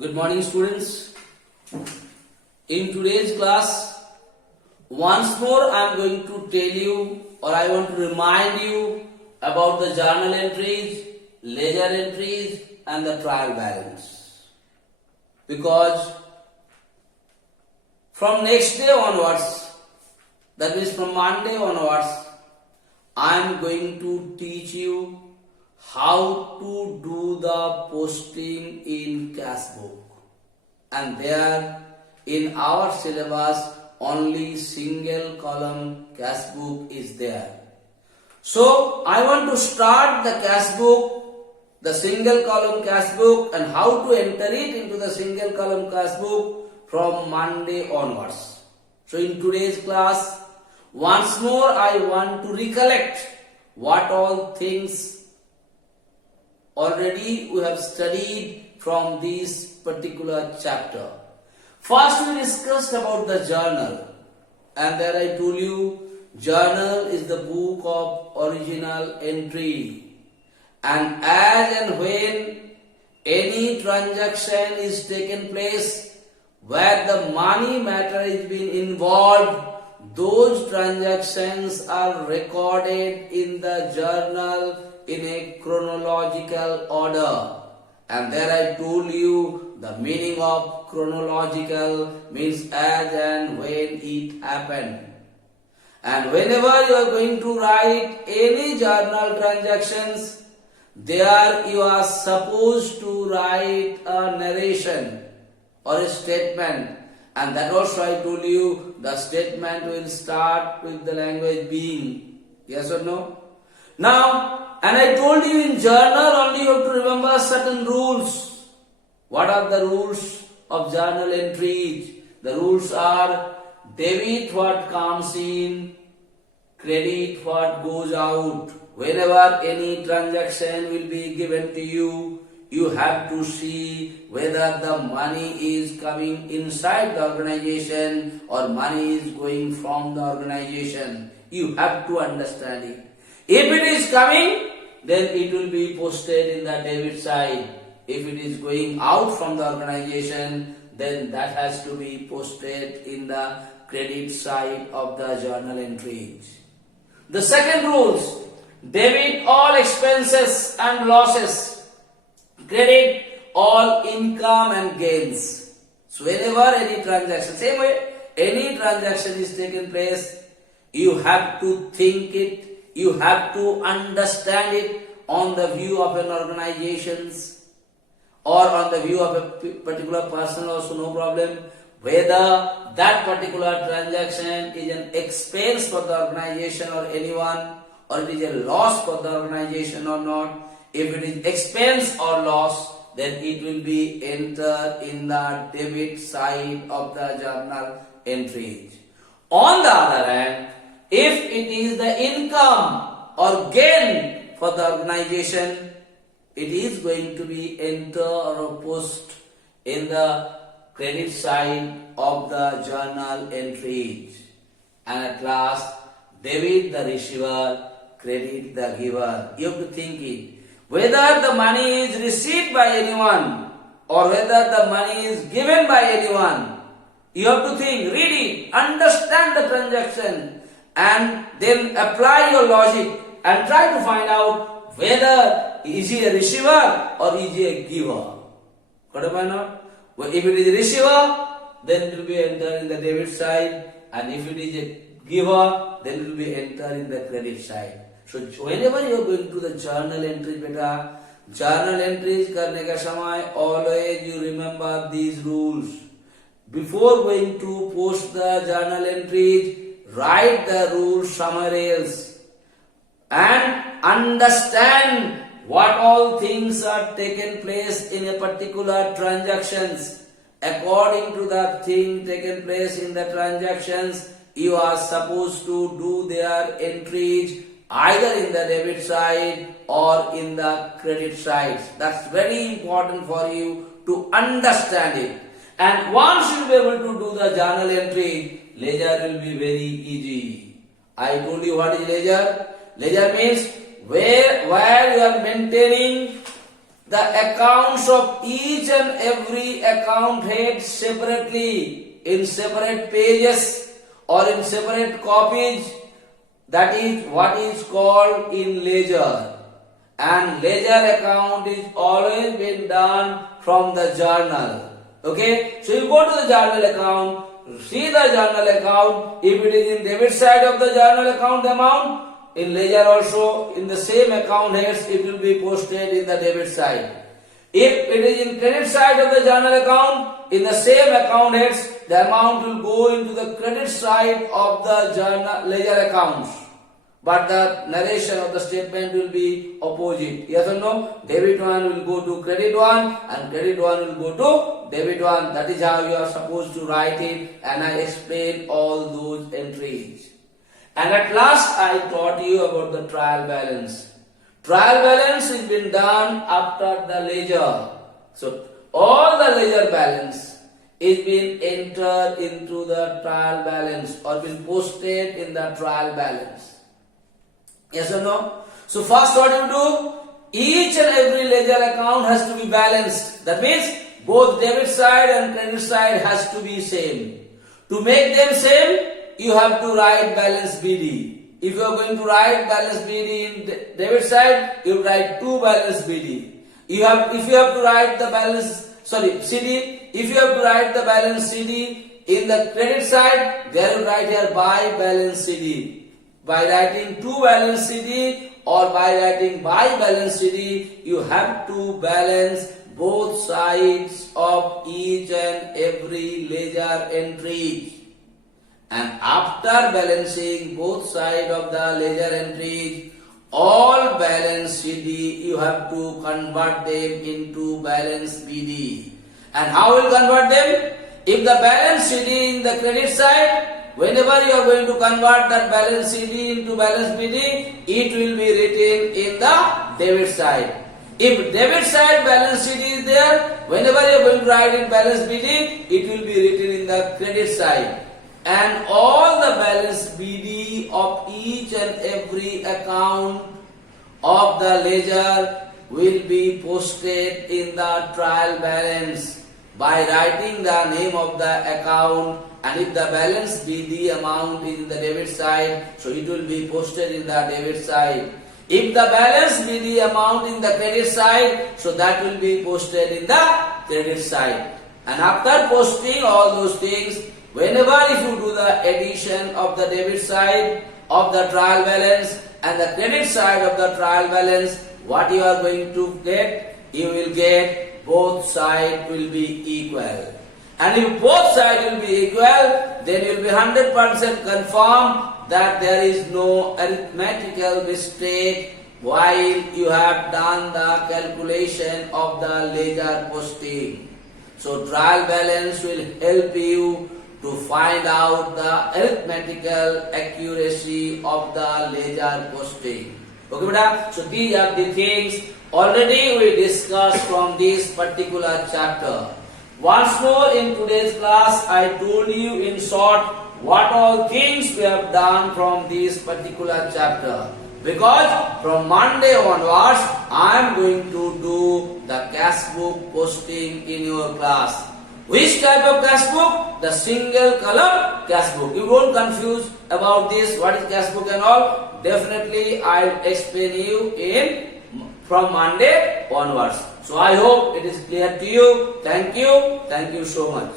Good morning, students. In today's class, once more I am going to tell you, or I want to remind you about the journal entries, ledger entries and the trial balance. Because from next day onwards, that means from Monday onwards, I am going to teach you how to do the posting in cash book. And there in our syllabus only single column cash book is there. So I want to start the cash book, the single column cash book, and how to enter it into the single column cash book from Monday onwards. So in today's class, once more I want to recollect what all things already we have studied from this particular chapter. First we discussed about the journal, and there I told you journal is the book of original entry, and as and when any transaction is taken place where the money matter is being involved, those transactions are recorded in the journal in a chronological order. And there I told you the meaning of chronological means as and when it happened. And whenever you are going to write any journal transactions, there you are supposed to write a narration or a statement. And that also I told you the statement will start with the language being. Yes or no? Now, and I told you in journal only you have to remember certain rules. What are the rules of journal entries? The rules are debit what comes in, credit what goes out. Whenever any transaction will be given to you, you have to see whether the money is coming inside the organization or money is going from the organization. You have to understand it. If it is coming, then it will be posted in the debit side. If it is going out from the organization, then that has to be posted in the credit side of the journal entries. The second rules, debit all expenses and losses, credit all income and gains. So whenever any transaction, same way, any transaction is taken place, you have to think it, you have to understand it on the view of an organization or on the view of a particular person also, no problem. Whether that particular transaction is an expense for the organization or anyone, or it is a loss for the organization or not. If it is expense or loss, then it will be entered in the debit side of the journal entries. On the other hand, if it is the income or gain for the organization, it is going to be entered or post in the credit side of the journal entries. And at last, debit the receiver, credit the giver. You have to think it. Whether the money is received by anyone or whether the money is given by anyone, you have to think, read it, understand the transaction, and then apply your logic and try to find out whether is he a receiver or is he a giver. Got it or not? Well, if it is a receiver, then it will be entered in the debit side, and if it is a giver, then it will be entered in the credit side. So whenever you are going to the journal entries, beta, journal entries करने का समय always you remember these rules. Before going to post the journal entries, write the rules somewhere else and understand what all things are taken place in a particular transactions. According to the thing taken place in the transactions, you are supposed to do their entries either in the debit side or in the credit side. That's very important for you to understand it. And once you will be able to do the journal entry, ledger will be very easy. I told you what is ledger. Ledger means where you are maintaining the accounts of each and every account head separately in separate pages or in separate copies. That is what is called in ledger. And ledger account is always been done from the journal. Okay, so you go to the journal account, see the journal account. If it is in debit side of the journal account amount, in ledger also in the same account heads it will be posted in the debit side. If it is in credit side of the journal account, in the same account heads the amount will go into the credit side of the journal ledger accounts. But the narration of the statement will be opposite. Yes or no? Debit one will go to credit one and credit one will go to debit one. That is how you are supposed to write it, and I explained all those entries. And at last I taught you about the trial balance. Trial balance has been done after the ledger. So all the ledger balance is been entered into the trial balance or been posted in the trial balance. Yes or no? So first what you do? Each and every ledger account has to be balanced. That means both debit side and credit side has to be same. To make them same, you have to write balance BD. If you are going to write balance BD in debit side, you write 2 balance BD. If you have to write the balance CD, if you have to write the balance CD in the credit side, there you write here by balance CD. By writing 2 balance CD or by writing by balance CD, you have to balance both sides of each and every ledger entry. And after balancing both sides of the ledger entries, all balance CD you have to convert them into balance BD. And how will convert them? If the balance CD in the credit side, whenever you are going to convert that balance CD into balance BD, it will be written in the debit side. If debit side balance CD is there, whenever you are going to write in balance BD, it will be written in the credit side. And all the balance BD of each and every account of the ledger will be posted in the trial balance by writing the name of the account, and if the balance BD amount is in the debit side, so it will be posted in the debit side. If the balance BD amount in the credit side, so that will be posted in the credit side. And after posting all those things, whenever if you do the addition of the debit side of the trial balance and the credit side of the trial balance, what you are going to get? You will get both sides will be equal. And if both sides will be equal, then you will be 100% confirmed that there is no arithmetical mistake while you have done the calculation of the ledger posting. So trial balance will help you to find out the arithmetical accuracy of the ledger posting. Okay, beta? So these are the things already we discussed from this particular chapter. Once more in today's class, I told you in short what all things we have done from this particular chapter. Because from Monday onwards, I am going to do the cash book posting in your class. Which type of cash book? The single color cash book. You don't confuse about this, what is cash book and all. Definitely I'll explain you from Monday onwards. So I hope it is clear to you. Thank you so much.